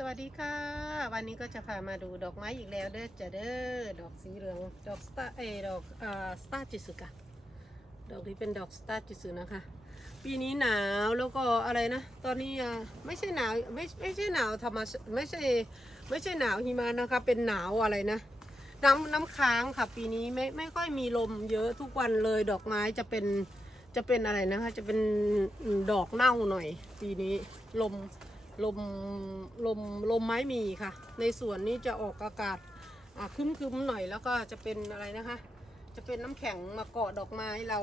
สวัสดีค่ะ วันนี้ก็จะพามาดูดอกไม้อีกแล้วเด้อจะเด้อดอกสีเหลืองดอกสตาร์เอดอกเอ่อสตาร์จิสุกะดอกนี้เป็นดอกสตาร์จิสุนะคะ ปีนี้หนาวแล้วก็อะไรนะ ตอนนี้อะไม่ใช่หนาวไม่ไม่ใช่หนาวธรรมชาไม่ใช่ไม่ใช่หนาวหิมะนะคะ เป็นหนาวอะไรนะน้ำน้ำค้างค่ะ ปีนี้ไม่ไม่ค่อยมีลมเยอะทุกวันเลยดอกไม้จะเป็นจะเป็นอะไรนะคะ จะเป็นดอกเน่าหน่อย ปีนี้ลม ลมลมลมไม้มีค่ะ ในสวนนี้จะออกอากาศอะครึ้มหน่อยแล้วก็จะเป็นอะไรนะคะ จะเป็นน้ำแข็งมาเกาะดอกไม้เรา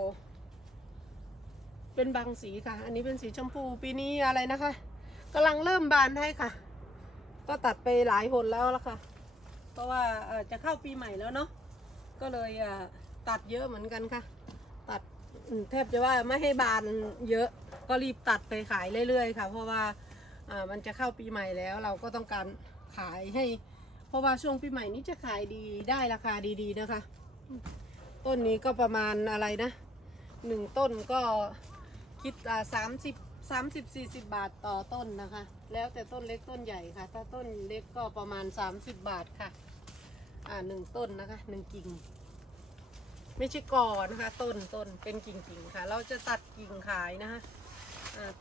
เป็นบางสีค่ะ อันนี้เป็นสีชมพูปีนี้อะไรนะคะกำลังเริ่มบานให้ค่ะ ก็ตัดไปหลายหนแล้วละค่ะ เพราะว่าจะเข้าปีใหม่แล้วเนาะก็เลยตัดเยอะเหมือนกันค่ะ ตัดแทบจะว่าไม่ให้บานเยอะก็รีบตัดไปขายเรื่อยๆ ค่ะ เพราะว่า มันจะเข้าปีใหม่แล้ว เราก็ต้องการขายให้ เพราะว่าช่วงปีใหม่นี้จะขายดีได้ราคาดีๆนะคะ ต้นนี้ก็ประมาณอะไรนะหนึ่งต้นก็คิดสามสิบสามสิบสี่สิบบาทต่อต้นนะคะ แล้วแต่ต้นเล็กต้นใหญ่ค่ะ ถ้าต้นเล็กก็ประมาณสามสิบบาทค่ะ อ่าหนึ่งต้นนะคะหนึ่งกิ่ง ไม่ใช่กอนะคะ ต้นต้นเป็นกิ่งกิ่งค่ะ เราจะตัดกิ่งขายนะคะอ่า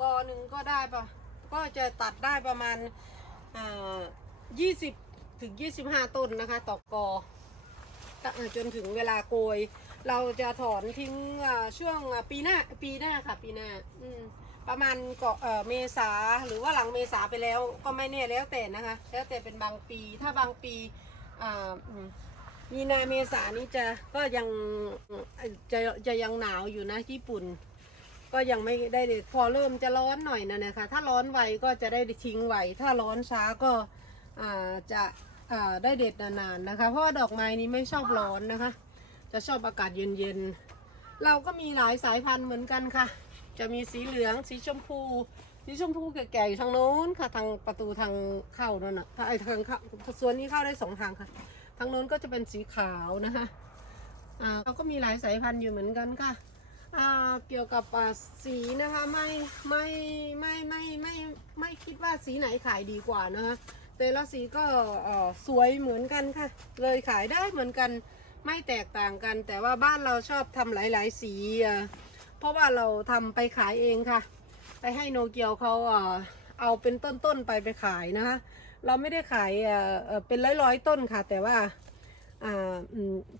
กอหนึ่งก็ได้ปะ ก็จะตัดได้ประมาณอ่ายี่สิบถึงยี่สิบห้าต้นนะคะ ต่อกอเอ่อจนถึงเวลาโกย เราจะถอนทิ้งช่วงปีหน้าปีหน้าค่ะ ปีหน้าประมาณเกาะเอ่อเมษาหรือว่าหลังเมษาไปแล้วก็ไม่แน่แล้วแต่นะคะ แล้วแต่เป็นบางปีถ้าบางปีมมีนาเมษานี้จะก็ยังจะจะยังหนาวอยู่นะญี่ปุ่น ก็ยังไม่ได้เลยพอเริ่มจะร้อนหน่อยนะนะคะ ถ้าร้อนไวก็จะได้ทิ้งไวถ้าร้อนช้าก็าจะได้เด็ดนานๆนะคะ เพราะว่าดอกไม้นี้ไม่ชอบร้อนนะคะ จะชอบอากาศเย็นๆ เราก็มีหลายสายพันธุ์เหมือนกันค่ะ จะมีสีเหลืองสีชมพูสีชมพูแก่ๆอยู่ทางโน้นค่ะ ทางประตูทางเข้านั่นน่ะไอทางเข้าสวนนี้เข้าได้สองทางค่ะ ทางโน้นก็จะเป็นสีขาวนะคะเราก็มีหลายสายพันธุ์อยู่เหมือนกันค่ะ อ่าเกี่ยวกับอ่าสีนะคะไม่ไม่ไม่ไม่ไม่ไม่คิดว่าสีไหนขายดีกว่านะคะแต่ละสีก็เอ่อสวยเหมือนกันค่ะ เลยขายได้เหมือนกันไม่แตกต่างกัน แต่ว่าบ้านเราชอบทำหลาย ๆ สีอะเพราะว่าเราทำไปขายเองค่ะ ไปให้โนเกียวเขาเอ่อเอาเป็นต้น ๆ ไปไปขายนะคะเราไม่ได้ขายเอ่อเอ่อเป็นร้อยๆต้นค่ะ แต่ว่า อ่า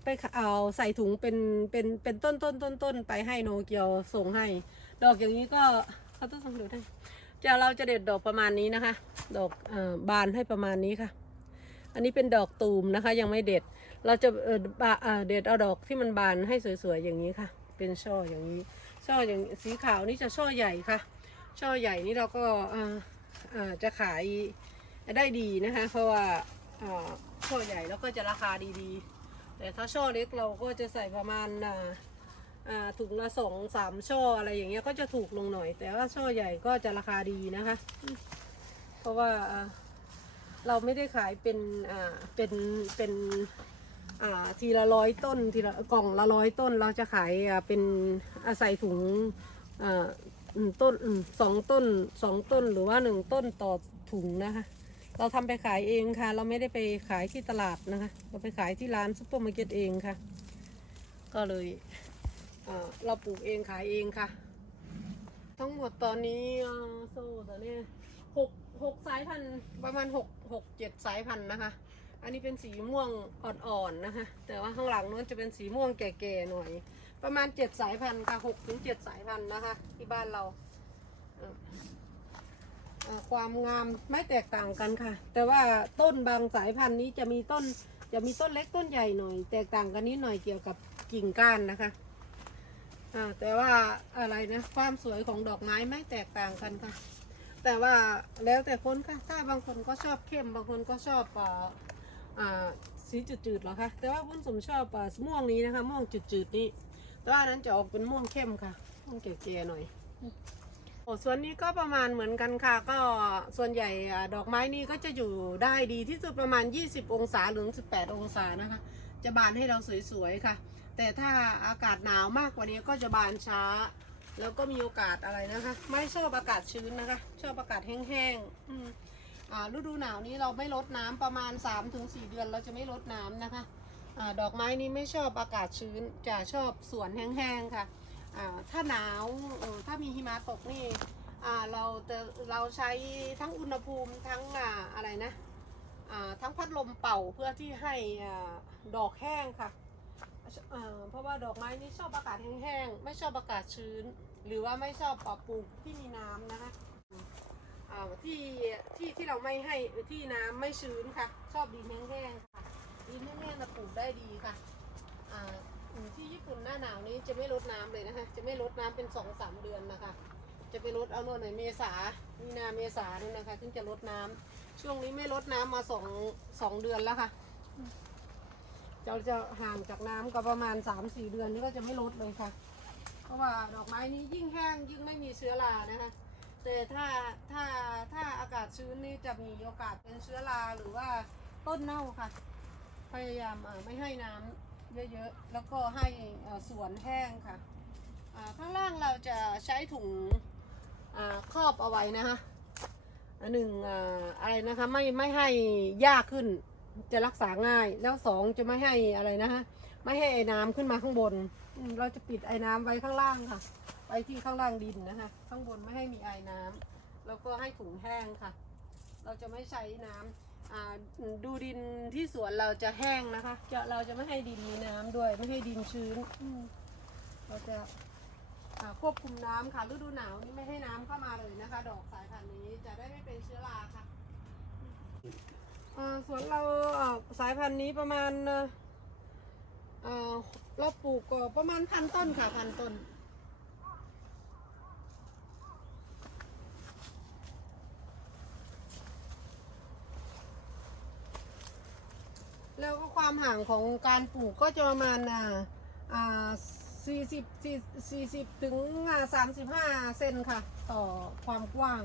ไปเอาใส่ถุงเป็นเป็นเป็นต้นต้นต้นต้นไปให้โนเกียวส่งให้ ดอกอย่างนี้ก็เขาต้องส่งดูได้จะเราจะเด็ดดอกประมาณนี้นะคะ ดอกอบานให้ประมาณนี้ค่ะ อันนี้เป็นดอกตูมนะคะ ยังไม่เด็ด เราจะเออบาเด็ดเอาดอกที่มันบานให้สวยๆอย่างนี้ค่ะ เป็นช่ออย่างนี้ ช่ออย่างสีขาวนี่จะช่อใหญ่ค่ะ ช่อใหญ่นี่เราก็อ่าจะขายได้ดีนะคะ เพราะว่าอ่า ช่อใหญ่แล้วก็จะราคาดีๆ แต่ถ้าช่อเล็กเราก็จะใส่ประมาณอ่าอ่าถุงละสองสามช่ออะไรอย่างเงี้ยก็จะถูกลงหน่อย แต่ว่าช่อใหญ่ก็จะราคาดีนะคะ เพราะว่าเราไม่ได้ขายเป็นอ่าเป็นเป็นอ่าทีละร้อยต้นทีละกล่องละร้อยต้นเราจะขายอ่าเป็นอาศัยถุงอ่าต้นสองต้นสองต้นหรือว่าหนึ่งต้นต่อถุงนะคะ เราทำไปขายเองค่ะ เราไม่ได้ไปขายที่ตลาดนะคะ เราไปขายที่ร้านซุปเปอร์มาร์เก็ตเองค่ะ ก็เลยเเราปลูกเองขายเองค่ะ ทั้งหมดตอนนี้โซ่ตอนนี้หกหกสายพันธุ์ประมาณหกหกเจ็ดสายพันธุ์นะคะ อันนี้เป็นสีม่วงอ่อนๆนะคะ แต่ว่าข้างหลังนู้นจะเป็นสีม่วงแก่ๆหน่อย ประมาณเจ็ดสายพันธุ์ค่ะหกถึงเจ็ดสายพันธุ์นะคะ ที่บ้านเรา ความงามไม่แตกต่างกันค่ะ แต่ว่าต้นบางสายพันธุ์นี้จะมีต้นจะมีต้นเล็กต้นใหญ่หน่อย แตกต่างกันนิดหน่อยเกี่ยวกับกิ่งก้านนะคะอ่าแต่ว่าอะไรนะความสวยของดอกไม้ไม่แตกต่างกันค่ะ แต่ว่าแล้วแต่คนค่ะถ้าบางคนก็ชอบเข้มบางคนก็ชอบอ่าอ่าสีจืดๆหรอคะแต่ว่าวุ้นสมชอบอ่าม่วงนี้นะคะ ม่วงจืดๆนี่แต่ว่านั้นจะออกเป็นม่วงเข้มค่ะม่วงแก่ๆหน่อย ส่วนนี้ก็ประมาณเหมือนกันค่ะ ก็ส่วนใหญ่ดอกไม้นี่ก็จะอยู่ได้ดีที่สุดประมาณ 20 องศาหรือ 18 องศานะคะ จะบานให้เราสวยๆค่ะ แต่ถ้าอากาศหนาวมากกว่านี้ก็จะบานช้า แล้วก็มีโอกาสอะไรนะคะ ไม่ชอบอากาศชื้นนะคะ ชอบอากาศแห้งๆฤดูหนาวนี้เราไม่ลดน้ำประมาณ 3-4 เดือนเราจะไม่ลดน้ำนะคะอดอกไม้นี้ไม่ชอบอากาศชื้นจะชอบสวนแห้งๆค่ะ ถ้าหนาวถ้ามีหิมะตกนี่เราจะเราใช้ทั้งอุณหภูมิทั้งอะไรนะทั้งพัดลมเป่าเพื่อที่ให้ดอกแห้งค่ะเพราะว่าดอกไม้นี้ชอบอากาศแห้งๆไม่ชอบอากาศชื้น หรือว่าไม่ชอบปรับปลูกที่มีน้ำนะคะที่ที่ที่เราไม่ให้ที่น้ำไม่ชื้นค่ะ ชอบดินแห้งๆค่ะดินแห้งๆนะปลูกได้ดีค่ะ ญี่ปุ่นหน้าหนาวนี้จะไม่ลดน้ำเลยนะคะ จะไม่ลดน้ำเป็นสองสามเดือนนะคะ จะไปลดเอาโน่นหน่อยเมษามีนาเมษานี่นะคะถึงจะลดน้ำช่วงนี้ไม่ลดน้ำมาสองสองเดือนแล้วค่ะเราจะห่างจากน้ำก็ประมาณสามสี่เดือนนี่ก็จะไม่ลดเลยค่ะ เพราะว่าดอกไม้นี้ยิ่งแห้งยิ่งไม่มีเชื้อรานะคะ แต่ถ้าถ้าถ้าอากาศชื้นนี่จะมีโอกาสเป็นเชื้อราหรือว่าต้นเน่าค่ะ พยายามเอ่อไม่ให้น้ำ เยอะๆ แล้วก็ให้สวนแห้งค่ะข้างล่างเราจะใช้ถุงครอบเอาไว้นะคะอันหนึ่งออะไรนะคะไม่ไม่ให้ยากขึ้นจะรักษาง่าย แล้วสองจะไม่ให้อะไรนะคะไม่ให้ไอ้น้ำขึ้นมาข้างบน เราจะปิดไอ้น้ำไว้ข้างล่างค่ะไว้ที่ข้างล่างดินนะคะ ข้างบนไม่ให้มีไอ้น้ำแล้วก็ให้ถุงแห้งค่ะ เราจะไม่ใช้น้ำ ดูดินที่สวนเราจะแห้งนะคะจะเราจะไม่ให้ดินมีน้ำด้วย ไม่ให้ดินชื้นอืมเราจะอ่าควบคุมน้ำค่ะฤดูหนาวนี่ไม่ให้น้ำเข้ามาเลยนะคะ ดอกสายพันธุ์นี้จะได้ไม่เป็นเชื้อราค่ะอ่าสวนเราอ่าสายพันธุ์นี้ประมาณอ่าอ่าเราปลูกก็ประมาณพันต้นค่ะพันต้น แล้วก็ ความห่างของการปลูกก็จะประมาณอ่าอ่าสี่สิบสี่สี่สิบถึงสามสิบห้าเซนค่ะ ต่อความกว้าง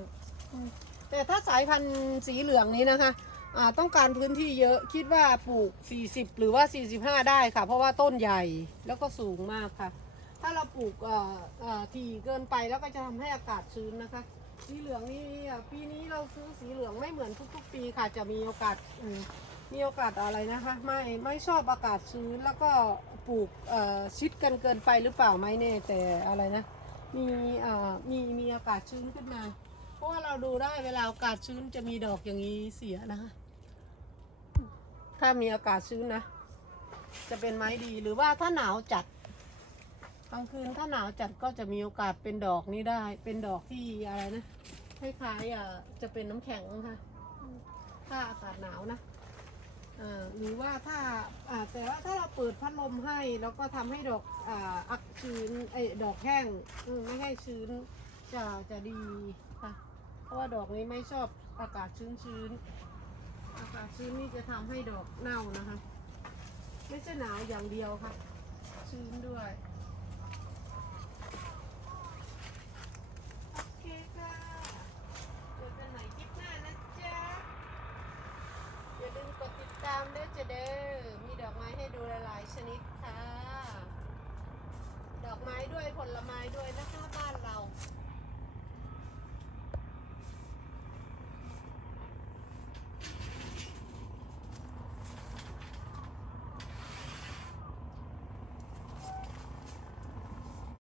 แต่ถ้าสายพันธุ์สีเหลืองนี้นะคะอ่าต้องการพื้นที่เยอะคิดว่าปลูก 40 หรือว่า 45 ได้ค่ะ เพราะว่าต้นใหญ่แล้วก็สูงมากค่ะ ถ้าเราปลูกเอ่อเอ่อที่เกินไปแล้วก็จะทำให้อากาศชื้นนะคะสีเหลืองนี่ปีนี้เราซื้อสีเหลืองไม่เหมือนทุกๆ ปีค่ะจะมีโอกาสอื มีโอกาสอะไรนะคะ ไม่ไม่ชอบอากาศชื้นแล้วก็ปลูกชิดกันเกินไปหรือเปล่าไม่แน่แต่อะไรนะ มีมีมีอากาศชื้นขึ้นมา เพราะว่าเราดูได้เวลาอากาศชื้นจะมีดอกอย่างนี้เสียนะคะถ้ามีอากาศชื้นนะ จะเป็นไม้ดีหรือว่าถ้าหนาวจัดกลางคืนถ้าหนาวจัดก็จะมีโอกาสเป็นดอกนี้ได้ เป็นดอกที่อะไรนะคล้ายๆจะเป็นน้ำแข็งค่ะถ้าอากาศหนาวนะ อ่าหรือว่าถ้าอ่าแต่ว่าถ้าเราเปิดพัดลมให้แล้วก็ทำให้ดอกอ่าอักชื้นไอ้ดอกแห้งอืมไม่ให้ชื้นจะจะดีค่ะ เพราะว่าดอกนี้ไม่ชอบอากาศชื้นๆอากาศชื้นนี่จะทำให้ดอกเน่านะคะ ไม่ใช่หนาวอย่างเดียวค่ะ ชื้นด้วย ตามเด้อจะเด้อ มีดอกไม้ให้ดูหลายๆ ชนิดค่ะ ดอกไม้ด้วยผลไม้ด้วยนะคะบ้านเรา